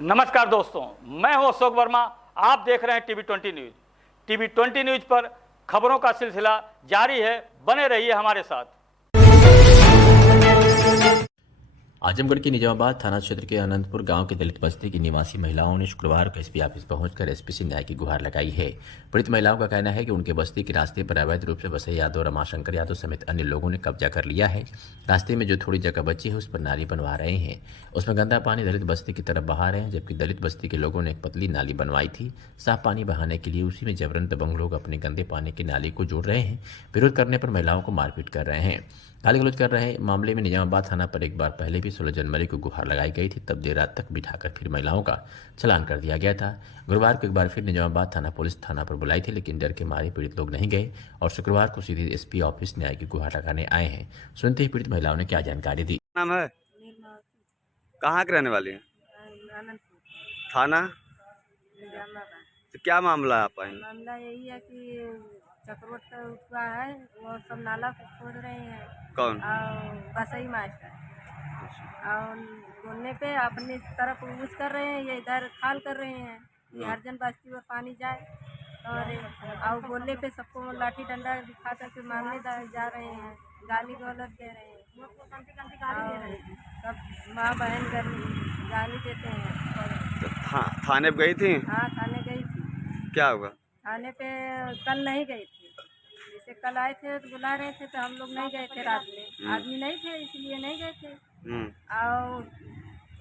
नमस्कार दोस्तों, मैं हूं अशोक वर्मा। आप देख रहे हैं टीवी 20 न्यूज। टीवी 20 न्यूज पर खबरों का सिलसिला जारी है। बने रहिए हमारे साथ। आजमगढ़ के निजामाबाद थाना क्षेत्र के अनंतपुर गांव के दलित बस्ती की निवासी महिलाओं ने शुक्रवार को एसपी ऑफिस पहुंचकर एसपी से न्याय की गुहार लगाई है। पीड़ित महिलाओं का कहना है कि उनके बस्ती के रास्ते पर अवैध रूप से बसे यादव, रमाशंकर यादव समेत अन्य लोगों ने कब्जा कर लिया है। रास्ते में जो थोड़ी जगह बची है उस पर नाली बनवा रहे हैं। उसमें गंदा पानी दलित बस्ती की तरफ बहा रहे हैं, जबकि दलित बस्ती के लोगों ने एक पतली नाली बनवाई थी साफ पानी बहाने के लिए। उसी में जबरन दबंग लोग अपने गंदे पानी की नाली को जोड़ रहे हैं। विरोध करने पर महिलाओं को मारपीट कर रहे हैं, गाली गलौज कर रहे हैं। मामले में निजामाबाद थाना पर एक बार पहले भी 16 जनवरी को गुहार लगाई गई थी, तब देर रात तक बिठाकर फिर महिलाओं का चालान कर दिया गया था। गुरुवार को एक बार फिर निजामाबाद थाना पुलिस थाना पर बुलाई थी, लेकिन डर के मारे पीड़ित लोग नहीं गए और शुक्रवार को सीधे एसपी ऑफिस न्याय की गुहार लगाने आए हैं। सुनते ही पीड़ित महिलाओं ने क्या जानकारी दी। नाम है? कहाँ के रहने वाली हैं? थाना? तो क्या मामला है? आप आए? मामला यही है कि चक्रवट का हुआ है, वो सब नाला को खोद रहे हैं। कौन? बसई मास्टर। और बोलने पे अपनी तरफ यूज कर रहे हैं, ये इधर खाल कर रहे हैं कि हरजन बस्ती में पानी जाए। और बोलने पे सबको लाठी डंडा दिखा करके मारने जा रहे हैं, गाली गलौज दे रहे हैं। सब माँ बहन गाली देते हैं। तो थाने पे गई थी? हाँ, थाने गई थी। क्या हुआ? थाने पे कल नहीं गए थे। जैसे कल आए थे तो बुला रहे थे, तो हम लोग नहीं गए थे। रात में आदमी नहीं थे, इसलिए नहीं गए थे। और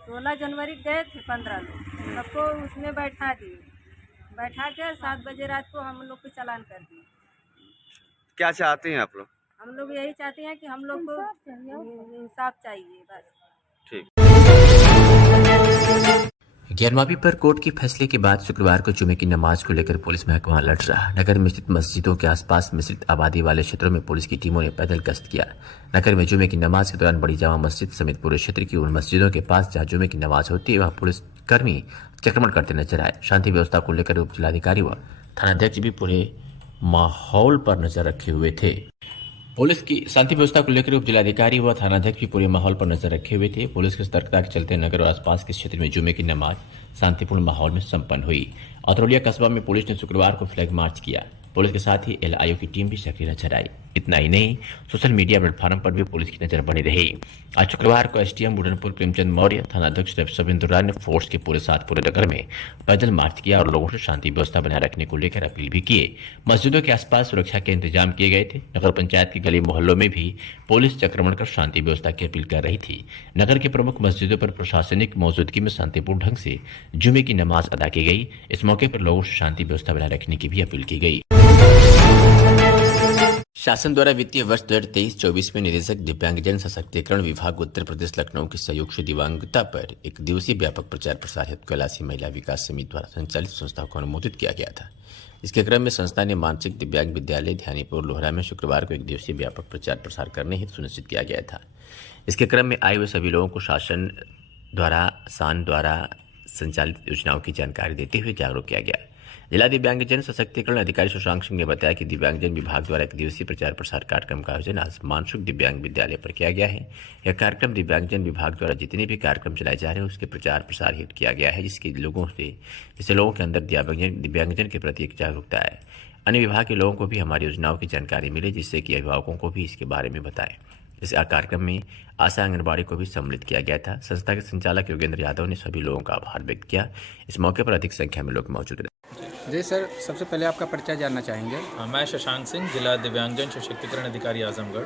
16 जनवरी गए थे 15 लोग, सबको उसमें बैठा के 7 बजे रात को हम लोग को चालान कर दिए। क्या चाहते हैं आप लोग? हम लोग यही चाहते हैं कि हम लोग को इंसाफ चाहिए, बस। ठीक। ज्ञानवापी पर कोर्ट के फैसले के बाद शुक्रवार को जुमे की नमाज को लेकर पुलिस महकमा अलर्ट रहा। नगर में स्थित मस्जिदों के आसपास मिश्रित आबादी वाले क्षेत्रों में पुलिस की टीमों ने पैदल गश्त किया। नगर में जुमे की नमाज के दौरान बड़ी जामा मस्जिद समेत पूरे क्षेत्र की उन मस्जिदों के पास जहां जुमे की नमाज होती है वहां पुलिस कर्मी चक्रमण करते नजर आए। शांति व्यवस्था को लेकर उप जिलाधिकारी व थानाध्यक्ष भी पूरे माहौल पर नजर रखे हुए थे। पुलिस की शांति व्यवस्था को लेकर उप जिलाधिकारी व थानाध्यक्ष भी पूरे माहौल पर नजर रखे हुए थे। पुलिस की सतर्कता के चलते नगर और आसपास के क्षेत्र में जुमे की नमाज शांतिपूर्ण माहौल में संपन्न हुई। अतरौलिया कस्बा में पुलिस ने शुक्रवार को फ्लैग मार्च किया। पुलिस के साथ ही एलआईओ की टीम भी सक्रिय नजर आई। इतना ही नहीं, सोशल मीडिया प्लेटफॉर्म पर भी पुलिस की नजर बनी रही। आज शुक्रवार को एसडीएम बुढ़नपुर प्रेमचंद मौर्य, थानाध्यक्ष रविंद्र राय ने फोर्स के पूरे साथ पूरे नगर में पैदल मार्च किया और लोगों से शांति व्यवस्था बनाए रखने को लेकर अपील भी किए। मस्जिदों के आसपास सुरक्षा के इंतजाम किए गए थे। नगर पंचायत की गली मोहल्लों में भी पुलिस चक्रमण कर शांति व्यवस्था की अपील कर रही थी। नगर के प्रमुख मस्जिदों पर प्रशासनिक मौजूदगी में शांतिपूर्ण ढंग से जुमे की नमाज अदा की गई। इस मौके पर लोगों से शांति व्यवस्था बनाए रखने की भी अपील की गई। शासन द्वारा वित्तीय वर्ष 2023-24 में निदेशक दिव्यांगजन सशक्तिकरण विभाग उत्तर प्रदेश लखनऊ के सहयोग से दिव्यांगता पर एक दिवसीय व्यापक प्रचार प्रसार हेतु कैलाशी महिला विकास समिति द्वारा संचालित संस्था को अनुमोदित किया गया था। इसके क्रम में संस्था ने मानसिक दिव्यांग विद्यालय ध्यानीपुर लोहरा में शुक्रवार को एक दिवसीय व्यापक प्रचार प्रसार करने हेतु सुनिश्चित किया गया था। इसके क्रम में आए हुए सभी लोगों को शासन द्वारा संचालित योजनाओं की जानकारी देते हुए जागरूक किया गया। जिला दिव्यांगजन सशक्तिकरण अधिकारी शशांक सिंह ने बताया कि दिव्यांगजन विभाग द्वारा एक दिवसीय प्रचार प्रसार कार्यक्रम का आयोजन आज मानसिक दिव्यांग विद्यालय पर किया गया है। यह कार्यक्रम दिव्यांगजन विभाग द्वारा जितने भी कार्यक्रम चलाए जा रहे हैं उसके प्रचार प्रसार हेतु किया गया है, जिससे लोगों के अंदर दिव्यांगजन के प्रति एक जागरूकता है। अन्य विभाग के लोगों को भी हमारी योजनाओं की जानकारी मिले, जिससे कि अभिभावकों को भी इसके बारे में बताएं। इस कार्यक्रम में आशा आंगनबाड़ी को भी सम्मिलित किया गया था। संस्था के संचालक योगेंद्र यादव ने सभी लोगों का आभार व्यक्त किया। इस मौके पर अधिक संख्या में लोग मौजूद रहे। जी सर, सबसे पहले आपका परिचय जानना चाहेंगे। मैं शशांक सिंह, जिला दिव्यांगजन सशक्तिकरण अधिकारी आजमगढ़।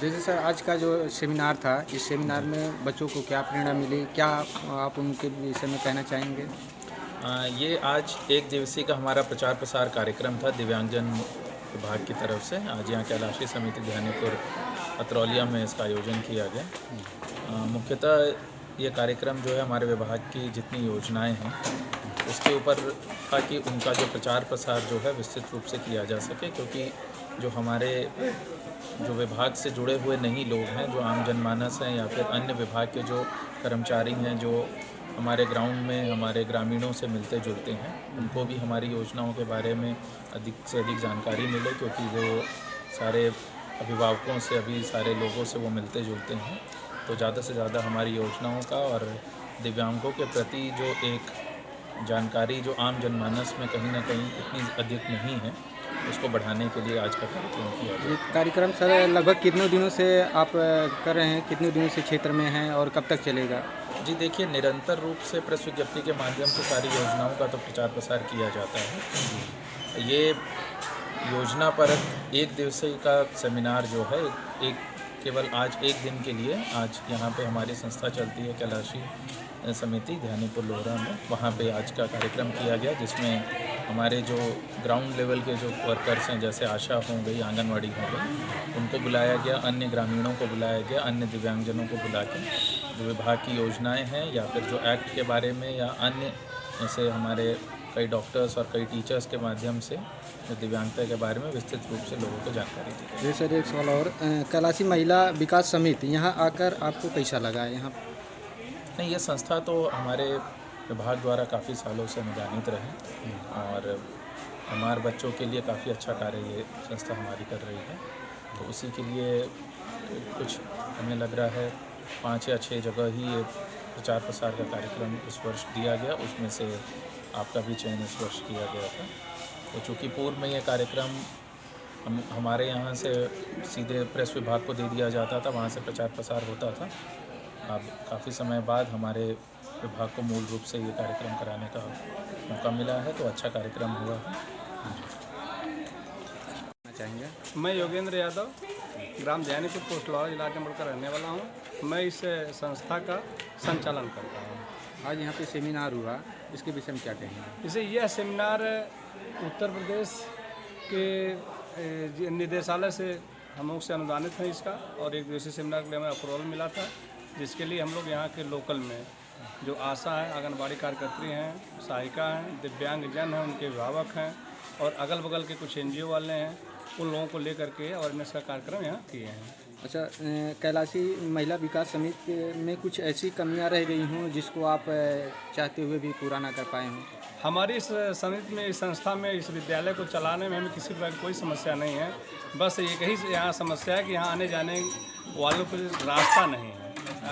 जैसे सर, आज का जो सेमिनार था, इस सेमिनार में बच्चों को क्या प्रेरणा मिली, क्या आप उनके विषय में कहना चाहेंगे? ये आज एक दिवसीय का हमारा प्रचार प्रसार कार्यक्रम था दिव्यांगजन विभाग की तरफ से। आज यहाँ कैलाशी समिति ध्यानीपुर अतरौलिया में इसका आयोजन किया गया। मुख्यतः ये कार्यक्रम जो है हमारे विभाग की जितनी योजनाएं हैं उसके ऊपर था कि उनका जो प्रचार प्रसार जो है विस्तृत रूप से किया जा सके, क्योंकि जो हमारे जो विभाग से जुड़े हुए नहीं लोग हैं, जो आम जनमानस हैं या फिर अन्य विभाग के जो कर्मचारी हैं जो हमारे ग्राउंड में हमारे ग्रामीणों से मिलते जुलते हैं, उनको भी हमारी योजनाओं के बारे में अधिक से अधिक जानकारी मिले, क्योंकि वो सारे अभिभावकों से अभी सारे लोगों से वो मिलते जुलते हैं। तो ज़्यादा से ज़्यादा हमारी योजनाओं का और दिव्यांगों के प्रति जो एक जानकारी जो आम जनमानस में कहीं ना कहीं इतनी अधिक नहीं है, उसको बढ़ाने के लिए आज का कार्यक्रम किया गया। ये कार्यक्रम सर लगभग कितने दिनों से आप कर रहे हैं, कितने दिनों से क्षेत्र में हैं और कब तक चलेगा? जी देखिए, निरंतर रूप से प्रेस विज्ञप्ति के माध्यम से सारी योजनाओं का तो प्रचार प्रसार किया जाता है। ये योजना पर एक दिवसीय का सेमिनार जो है, एक केवल आज एक दिन के लिए आज यहाँ पे हमारी संस्था चलती है कैलाशी समिति ध्यानीपुर लोहरा में, वहाँ पे आज का कार्यक्रम किया गया, जिसमें हमारे जो ग्राउंड लेवल के जो वर्कर्स हैं, जैसे आशा हो गई, आंगनवाड़ी हो गई, उनको बुलाया गया, अन्य ग्रामीणों को बुलाया गया, अन्य दिव्यांगजनों को बुला के जो विभाग की योजनाएं हैं या फिर जो एक्ट के बारे में या अन्य जैसे हमारे कई डॉक्टर्स और कई टीचर्स के माध्यम से जो दिव्यांगता के बारे में विस्तृत रूप से लोगों को जानकारी दी गई। जी सर, एक सवाल और, कैलाशी महिला विकास समिति यहाँ आकर आपको कैसा लगा है? यहाँ नहीं, ये संस्था तो हमारे विभाग द्वारा काफ़ी सालों से अनुदानित रहे और हमारे बच्चों के लिए काफ़ी अच्छा कार्य ये संस्था हमारी कर रही है। तो उसी के लिए कुछ हमें लग रहा है 5 या 6 जगह ही ये प्रचार प्रसार का कार्यक्रम इस वर्ष दिया गया, उसमें से आपका भी चयन इस वर्ष किया गया था। तो चूँकि पूर्व में ये कार्यक्रम हमारे यहाँ से सीधे प्रेस विभाग को दे दिया जाता था, वहाँ से प्रचार प्रसार होता था। अब काफ़ी समय बाद हमारे विभाग को मूल रूप से ये कार्यक्रम कराने का मौका मिला है, तो अच्छा कार्यक्रम हुआ है। चाहेंगे? मैं योगेंद्र यादव, ग्राम ध्यानीपुर पोस्ट लोहरा, जिला आजमगढ़ का रहने वाला हूँ। मैं इस संस्था का संचालन करता हूँ। आज यहाँ पे सेमिनार हुआ, इसके विषय में क्या कहेंगे? इसे यह सेमिनार उत्तर प्रदेश के निदेशालय से हम लोग से अनुदानित है इसका, और एक दिवसीय सेमिनार के लिए हमें अप्रूवल मिला था, जिसके लिए हम लोग यहाँ के लोकल में जो आशा है, आंगनबाड़ी कार्यकर्त्री हैं, सहायिका हैं, दिव्यांगजन हैं, उनके अभिभावक हैं और अगल बगल के कुछ NGO वाले हैं, उन लोगों को लेकर के अवेयरनेस का कार्यक्रम यहाँ किए हैं। अच्छा, कैलाशी महिला विकास समिति में कुछ ऐसी कमियां रह गई हों जिसको आप चाहते हुए भी पूरा ना कर पाए हों? हमारी इस समिति में, इस संस्था में, इस विद्यालय को चलाने में हमें किसी प्रकार की कोई समस्या नहीं है। बस एक ही यहाँ समस्या है कि यहाँ आने जाने वालों को रास्ता नहीं है।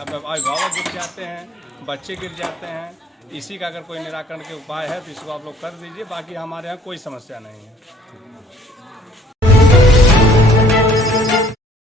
अभिभावक गिर जाते हैं, बच्चे गिर जाते हैं। इसी का अगर कोई निराकरण के उपाय है तो इसको आप लोग कर दीजिए, बाकी हमारे यहाँ कोई समस्या नहीं है।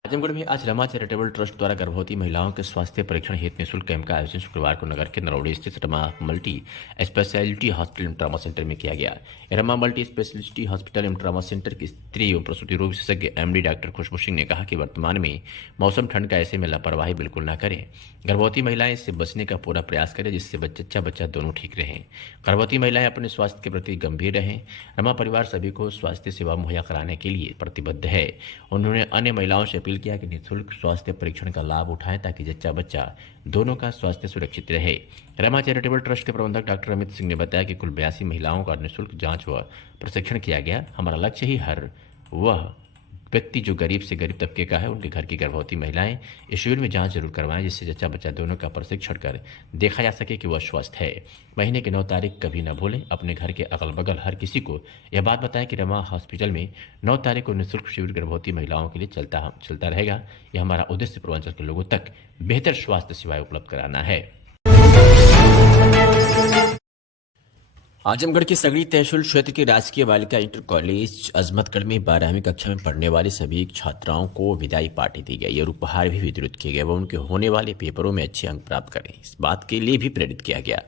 आजमगढ़ में आज रमा चैरिटेबल ट्रस्ट द्वारा गर्भवती महिलाओं के स्वास्थ्य परीक्षण हेतु निःशुल्क कैंप का आयोजन शुक्रवार को नगर के नरौड़ी स्थित रमा मल्टी स्पेशलिटी हॉस्पिटल एवं ट्रामा सेंटर में किया गया। रमा मल्टी स्पेशलिटी हॉस्पिटल एवं ट्रामा सेंटर की स्त्री एवं प्रसूति रोग विशेषज्ञ MD डॉक्टर खुशबू सिंह ने कहा कि वर्तमान में मौसम ठंड का ऐसे में लापरवाही बिल्कुल न करें। गर्भवती महिलाएं इससे बचने का पूरा प्रयास करें, जिससे बच्चा दोनों ठीक रहें। गर्भवती महिलाएं अपने स्वास्थ्य के प्रति गंभीर रहें। रमा परिवार सभी को स्वास्थ्य सेवा मुहैया कराने के लिए प्रतिबद्ध है। उन्होंने अन्य महिलाओं से अपील किया कि निःशुल्क स्वास्थ्य परीक्षण का लाभ उठाएं ताकि जच्चा बच्चा दोनों का स्वास्थ्य सुरक्षित रहे। रमा चैरिटेबल ट्रस्ट के प्रबंधक डॉक्टर अमित सिंह ने बताया कि कुल 82 महिलाओं का निःशुल्क जांच व प्रशिक्षण किया गया। हमारा लक्ष्य ही हर वह व्यक्ति जो गरीब से गरीब तबके का है, उनके घर की गर्भवती महिलाएं इस शिविर में जांच जरूर करवाएं, जिससे जच्चा बच्चा दोनों का परीक्षण कर देखा जा सके कि वह स्वस्थ है। महीने की 9 तारीख कभी न भूलें। अपने घर के अगल बगल हर किसी को यह बात बताएं कि रमा हॉस्पिटल में 9 तारीख को निःशुल्क शिविर गर्भवती महिलाओं के लिए चलता रहेगा। यह हमारा उद्देश्य पूर्वांचल के लोगों तक बेहतर स्वास्थ्य सेवाएं उपलब्ध कराना है। आजमगढ़ के सगड़ी तहसील क्षेत्र के राजकीय बालिका इंटर कॉलेज अजमतगढ़ में 12वीं कक्षा में पढ़ने वाली सभी छात्राओं को विदाई पार्टी दी गई और उपहार भी वितरित किए गए व उनके होने वाले पेपरों में अच्छे अंक प्राप्त करें, इस बात के लिए भी प्रेरित किया गया।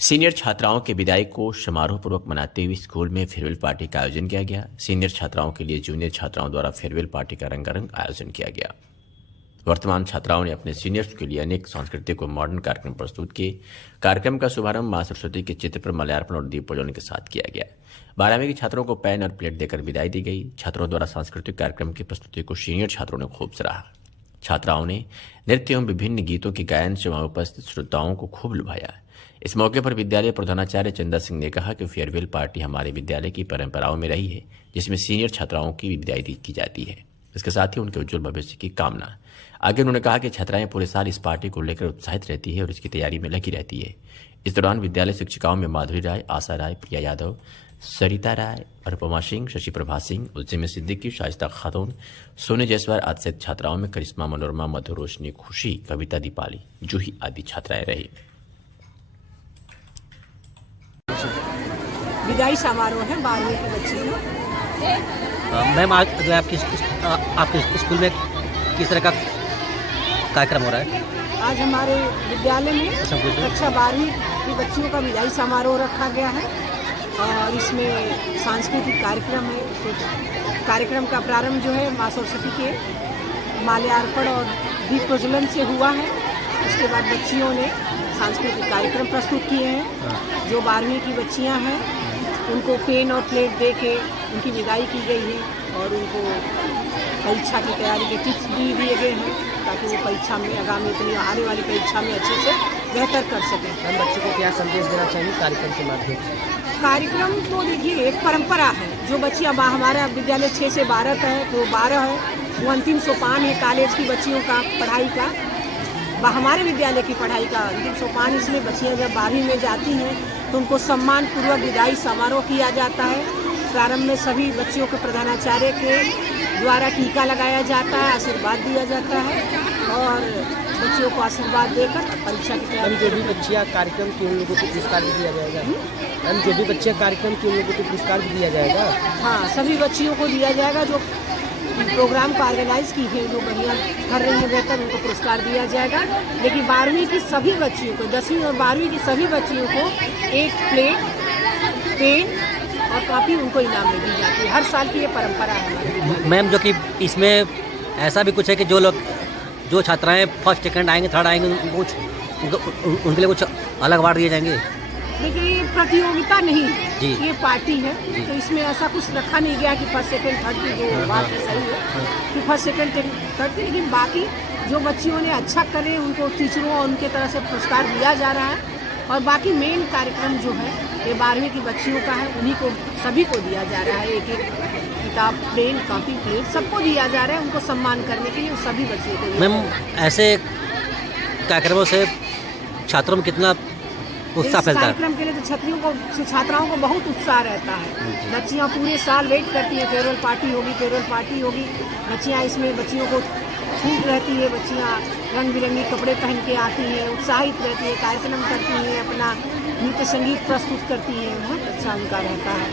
सीनियर छात्राओं के विदाई को समारोहपूर्वक मनाते हुए स्कूल में फेयरवेल पार्टी का आयोजन किया गया। सीनियर छात्राओं के लिए जूनियर छात्राओं द्वारा फेयरवेल पार्टी का रंगारंग आयोजन किया गया। वर्तमान छात्राओं ने अपने सीनियर्स के लिए अनेक सांस्कृतिक व मॉडर्न कार्यक्रम प्रस्तुत किए। कार्यक्रम का शुभारंभ मां सरस्वती के चित्र पर माल्यार्पण और दीप प्रज्वलन के साथ किया गया। 12वीं के छात्रों को पेन और प्लेट देकर विदाई दी गई। छात्रों द्वारा सांस्कृतिक कार्यक्रम की प्रस्तुति को सीनियर छात्रों ने खूब सराहा। छात्राओं ने नृत्य एवं विभिन्न गीतों के गायन से वहां उपस्थित श्रोताओं को खूब लुभाया। इस मौके पर विद्यालय प्रधानाचार्य चंदा सिंह ने कहा कि फेयरवेल पार्टी हमारे विद्यालय की परंपराओं में रही है, जिसमें सीनियर छात्राओं की विदाई की जाती है। इसके साथ ही उनके उज्जवल भविष्य की कामना। आगे उन्होंने कहा कि छात्राएं पूरे साल इस पार्टी को लेकर उत्साहित रहती है और इसकी तैयारी में लगी रहती है। इस दौरान विद्यालय शिक्षिकाओं में माधुरी राय, आशा राय, प्रिया यादव, सरिता राय, अनुपमा सिंह, शशि प्रभा सिंह, उज्जैन सिद्दीकी, शाइस्ता खातून, सोने जयसवाल आदि सहित छात्राओं में करिश्मा, मनोरमा, मधु, रोशनी, खुशी, कविता, दीपाली, जूही आदि छात्राएं रही। विदाई समारोह है 12वीं की बच्ची का। मैम आज जो है आपके स्कूल में किस तरह का कार्यक्रम हो रहा है? आज हमारे विद्यालय में कक्षा 12वीं की बच्चियों का विदाई समारोह रखा गया है और इसमें सांस्कृतिक कार्यक्रम है। तो कार्यक्रम का प्रारंभ जो है माँ सरस्वती के माल्यार्पण और दीप प्रज्वलन से हुआ है। उसके बाद बच्चियों ने सांस्कृतिक कार्यक्रम प्रस्तुत किए हैं। जो 12वीं की बच्चियां हैं उनको पेन और प्लेट दे के उनकी विदाई की गई है और उनको परीक्षा की तैयारी के टिप्स भी दिए गए हैं ताकि वो परीक्षा में आगामी अपनी आने वाली परीक्षा में अच्छे से बेहतर कर सकें। हम बच्चों को क्या संदेश देना चाहिए कार्यक्रम के माध्यम से? कार्यक्रम तो देखिए एक परंपरा है। जो बच्चियाँ हमारा विद्यालय 6 से 12 का है तो 12 है, वो अंतिम सोपान है कॉलेज की बच्चियों का पढ़ाई का। हमारे विद्यालय की पढ़ाई का अंतिम सोपान, इसमें बच्चियाँ जब 12वीं में जाती हैं तो उनको सम्मान पूर्वक विदाई समारोह किया जाता है। प्रारंभ में सभी बच्चियों को प्रधानाचार्य के द्वारा टीका लगाया जाता है, आशीर्वाद दिया जाता है और बच्चियों को आशीर्वाद देकर परीक्षा की तैयारी। जो भी बच्चियाँ कार्यक्रम की उन लोगों को पुरस्कार भी दिया जाएगा? मैम जो भी बच्चियाँ कार्यक्रम की उन लोगों को पुरस्कार भी दिया जाएगा? हाँ, सभी बच्चियों को दिया जाएगा जो प्रोग्राम को ऑर्गेनाइज की है, जो बढ़िया कर रही है बेहतर, उनको पुरस्कार दिया जाएगा। लेकिन 12वीं की सभी बच्चियों को, 10वीं और 12वीं की सभी बच्चियों को एक प्लेट, पेन और कॉपी उनको इनाम में दी जाती है। हर साल की ये परंपरा है। मैम जो कि इसमें ऐसा भी कुछ है कि जो छात्राएं फर्स्ट सेकंड आएंगे थर्ड आएंगे उनके लिए कुछ अलग अवार्ड दिए जाएंगे? देखिए ये प्रतियोगिता नहीं जी। ये पार्टी है तो इसमें ऐसा कुछ रखा नहीं गया कि फर्स्ट सेकंड थर्ड की जो बात है सही है कि फर्स्ट सेकंड थर्ड की, लेकिन बाकी जो बच्चियों ने अच्छा करे उनको टीचरों और उनके तरफ से पुरस्कार दिया जा रहा है। और बाकी मेन कार्यक्रम जो है ये 12वीं की बच्चियों का है, उन्हीं को सभी को दिया जा रहा है। एक एक किताब, पेन, कॉपी, प्लेट सबको दिया जा रहा है उनको सम्मान करने के लिए, सभी बच्चों को। मैम ऐसे कार्यक्रमों से छात्रों में कितना उत्साह फैलता है? कार्यक्रम के लिए तो छात्राओं को बहुत उत्साह रहता है। बच्चियाँ पूरे साल वेट करती हैं, फेयरवेल पार्टी होगी। बच्चियाँ इसमें बच्चियों को छूट रहती है, बच्चियाँ रंग बिरंगी कपड़े पहन के आती हैं, उत्साहित रहती है, कार्यक्रम करती हैं, अपना नृत्य संगीत प्रस्तुत करती हैं। बहुत अच्छा उनका रहता है।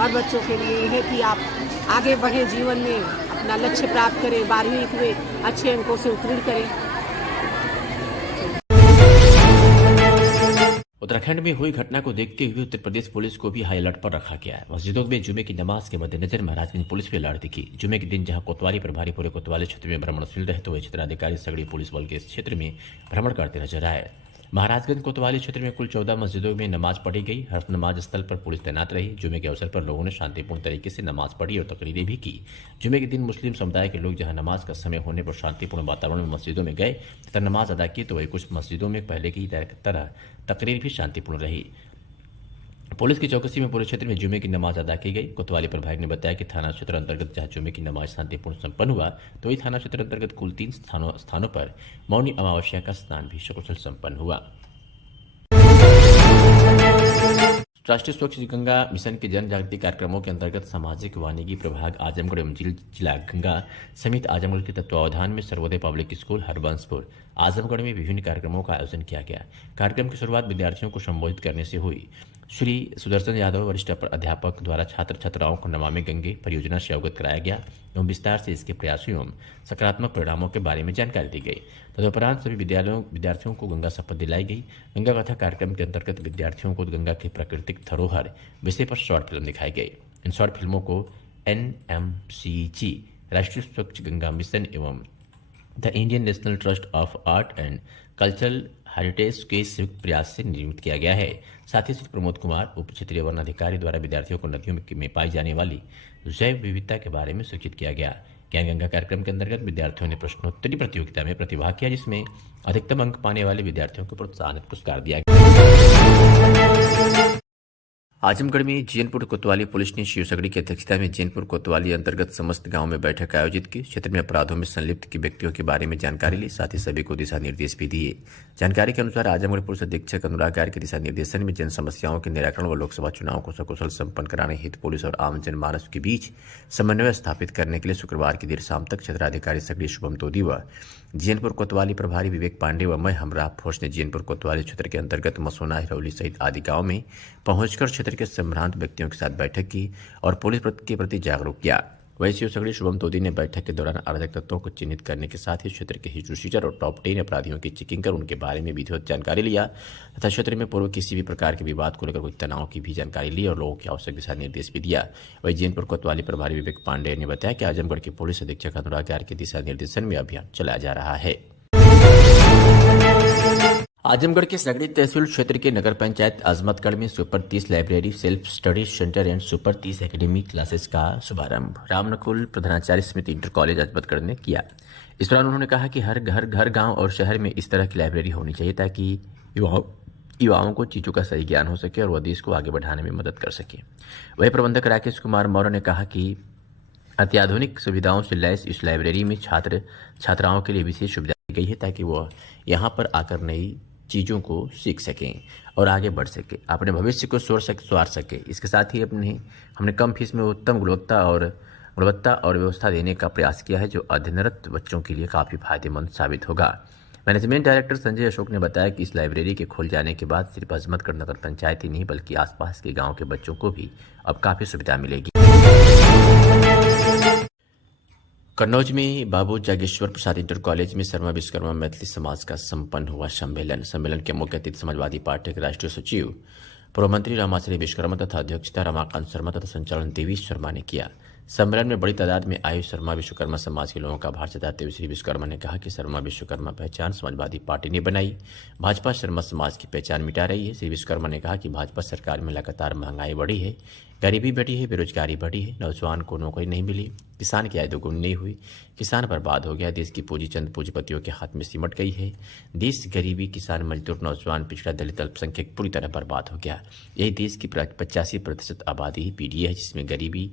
और बच्चों के लिए यह है कि आप आगे बढ़े जीवन में, अपना लक्ष्य प्राप्त करें, 12वीं में अच्छे अंकों से उत्तीर्ण करें। उत्तराखंड में हुई घटना को देखते हुए उत्तर प्रदेश पुलिस को भी हाई अलर्ट पर रखा गया है। मस्जिदों में जुमे की नमाज के मद्देनजर महाराजगंज पुलिस भी अलर्ट दिखी। जुमे के दिन जहां कोतवाली प्रभारी पूरे कोतवाली क्षेत्र में भ्रमणशील रहे तो वही क्षेत्राधिकारी सगड़ी पुलिस बल के इस क्षेत्र में भ्रमण करते नजर आए। महाराजगंज कोतवाली क्षेत्र में कुल 14 मस्जिदों में नमाज पढ़ी गई। हर नमाज स्थल पर पुलिस तैनात रही। जुमे के अवसर पर लोगों ने शांतिपूर्ण तरीके से नमाज पढ़ी और तकरीरें भी की। जुमे के दिन मुस्लिम समुदाय के लोग जहां नमाज का समय होने पर शांतिपूर्ण वातावरण में मस्जिदों में गए तथा नमाज अदा की तो वही कुछ मस्जिदों में पहले की तरह तकरीर भी शांतिपूर्ण रही। पुलिस की चौकसी में पूरे क्षेत्र में जुमे की नमाज अदा की गई। कोतवाली प्रभारी ने बताया कि थाना क्षेत्र अंतर्गत जहां जुमे की नमाज शांतिपूर्ण संपन्न हुआ तो वही थाना क्षेत्र अंतर्गत कुल 3 स्थानों पर मौनी अमावस्या का स्नान भी सकुशल संपन्न हुआ। राष्ट्रीय स्वच्छ गंगा मिशन के जन जागृति कार्यक्रमों के अंतर्गत सामाजिक वानिकी प्रभाग आजमगढ़ एवं जिला गंगा समिति आजमगढ़ के तत्वावधान में सर्वोदय पब्लिक स्कूल हरबंसपुर आजमगढ़ में विभिन्न कार्यक्रमों का आयोजन किया गया। कार्यक्रम की शुरुआत विद्यार्थियों को संबोधित करने से हुई। श्री सुदर्शन यादव वरिष्ठ अध्यापक द्वारा छात्र छात्राओं को नमामि गंगे परियोजना से अवगत कराया गया एवं विस्तार से इसके प्रयासों एवं सकारात्मक परिणामों के बारे में जानकारी दी गई। तदुपरांत सभी विद्यार्थियों को गंगा शपथ दिलाई गई। गंगा कथा कार्यक्रम के अंतर्गत विद्यार्थियों को गंगा की प्राकृतिक धरोहर विषय पर शॉर्ट फिल्म दिखाई गई। इन शॉर्ट फिल्मों को NMCG राष्ट्रीय स्वच्छ गंगा मिशन एवं the Indian national trust of art and cultural heritage के संयुक्त प्रयास से निर्मित किया गया है। साथ ही श्री प्रमोद कुमार उप क्षेत्रीय वन अधिकारी द्वारा विद्यार्थियों को नदियों में पाई जाने वाली जैव विविधता के बारे में सूचित किया गया। ज्ञान गंगा कार्यक्रम के अंतर्गत विद्यार्थियों ने प्रश्नोत्तरी प्रतियोगिता में प्रतिभाग किया जिसमें अधिकतम अंक पाने वाले विद्यार्थियों को प्रोत्साहन पुरस्कार दिया गया। आजमगढ़ में जैनपुर कोतवाली पुलिस ने शिवसगड़ी की अध्यक्षता में जैनपुर कोतवाली अंतर्गत समस्त गांव में बैठक आयोजित की। क्षेत्र में अपराधों में संलिप्त के व्यक्तियों के बारे में जानकारी ली, साथ ही सभी को दिशा निर्देश भी दिए। जानकारी के अनुसार आजमगढ़ पुलिस अधीक्षक अनुराग आर्य के दिशा निर्देशन में जन समस्याओं के निराकरण व लोकसभा चुनाव को सकुशल संपन्न कराने हेतु पुलिस और आम जनमानस के बीच समन्वय स्थापित करने के लिए शुक्रवार की देर शाम तक क्षेत्राधिकारी सगड़ी शुभम तोदी व जैनपुर कोतवाली प्रभारी विवेक पांडे व मैं हमरा फोर्स ने जैनपुर कोतवाली क्षेत्र के अंतर्गत मसोना हिरौली सहित आदि गांव में पहुंचकर क्षेत्र क्षेत्र के संभ्रांत व्यक्तियों के साथ बैठक की और पुलिस के प्रति जागरूक किया। वहीं सीओ सगड़ी शुभम तोदी ने बैठक के दौरान अराजक तत्वों को चिन्हित करने के साथ ही क्षेत्र के हिस्ट्री शीटर और टॉप 10 अपराधियों की चेकिंग कर उनके बारे में विधिवत जानकारी लिया तथा क्षेत्र में पूर्व किसी भी प्रकार के विवाद को लेकर कोई तनाव की भी जानकारी ली और लोगों के आवश्यक दिशा निर्देश भी दिया। वहीं जैनपुर कोतवाली प्रभारी विवेक पांडे ने बताया कि आजमगढ़ के पुलिस अधीक्षक अनुराग आर के दिशा निर्देशन में अभियान चलाया जा रहा है। आजमगढ़ के सगड़ी तहसील क्षेत्र के नगर पंचायत अजमतगढ़ में super 30 library, self study centre and super 30 academic classes का शुभारंभ रामनकुल प्रधानाचार्य स्मृति इंटर कॉलेज अजमतगढ़ ने किया। इस दौरान उन्होंने कहा कि हर घर गांव और शहर में इस तरह की लाइब्रेरी होनी चाहिए ताकि युवाओं को चीजों का सही ज्ञान हो सके और वह देश को आगे बढ़ाने में मदद कर सके। वहीं प्रबंधक राकेश कुमार मौर्य ने कहा कि अत्याधुनिक सुविधाओं से लैस इस लाइब्रेरी में छात्राओं के लिए विशेष सुविधा दी गई है ताकि वह यहाँ पर आकर नई चीज़ों को सीख सकें और आगे बढ़ सके, अपने भविष्य को संवार सके। इसके साथ ही हमने कम फीस में उत्तम गुणवत्ता और व्यवस्था देने का प्रयास किया है जो अध्ययनरत बच्चों के लिए काफ़ी फायदेमंद साबित होगा। मैनेजमेंट डायरेक्टर संजय अशोक ने बताया कि इस लाइब्रेरी के खुल जाने के बाद सिर्फ अजमतगढ़ नगर पंचायत ही नहीं बल्कि आसपास के गाँव के बच्चों को भी अब काफ़ी सुविधा मिलेगी। कन्नौज में बाबू जागेश्वर प्रसाद इंटर कॉलेज में शर्मा विश्वकर्मा मैथिली समाज का संपन्न हुआ सम्मेलन के मुख्य अतिथि समाजवादी पार्टी के राष्ट्रीय सचिव पूर्व मंत्री रामाश्री विश्वकर्मा तथा अध्यक्षता रमाकांत शर्मा तथा संचालन देवी शर्मा ने किया। सम्मेलन में बड़ी तादाद में आए शर्मा विश्वकर्मा समाज के लोगों का आभार जताते हुए श्री विश्वकर्मा ने कहा कि शर्मा विश्वकर्मा पहचान समाजवादी पार्टी ने बनाई, भाजपा शर्मा समाज की पहचान मिटा रही है। श्री विश्वकर्मा ने कहा कि भाजपा सरकार में लगातार महंगाई बढ़ी है, गरीबी बढ़ी है, बेरोजगारी बढ़ी है, नौजवान को नौकरी नहीं मिली, किसान की आय दोगुनी नहीं हुई, किसान बर्बाद हो गया, देश की पूंजी चंद पूंजीपतियों के हाथ में सिमट गई है, देश गरीबी, किसान, मजदूर, नौजवान, पिछड़ा, दलित, अल्पसंख्यक पूरी तरह बर्बाद हो गया। यही देश की 85% आबादी ही पीढ़ी है जिसमें गरीबी,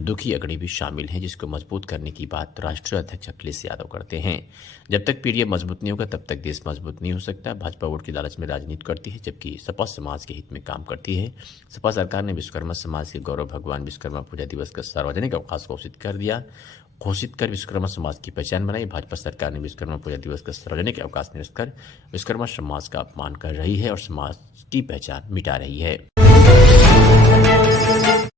दुखी अगड़ी भी शामिल हैं, जिसको मजबूत करने की बात राष्ट्रीय अध्यक्ष अखिलेश यादव करते हैं। जब तक पीढ़ी मजबूत नहीं होगा तब तक देश मजबूत नहीं हो सकता। भाजपा वोट की लालच में राजनीति करती है जबकि सपा समाज के हित में काम करती है। सपा सरकार ने विश्वकर्मा समाज के गौरव भगवान विश्वकर्मा पूजा दिवस का सार्वजनिक अवकाश घोषित कर विश्वकर्मा समाज की पहचान बनाई। भाजपा सरकार ने विश्वकर्मा पूजा दिवस का सार्वजनिक अवकाश निरस्त कर विश्वकर्मा समाज का अपमान कर रही है और समाज की पहचान मिटा रही है।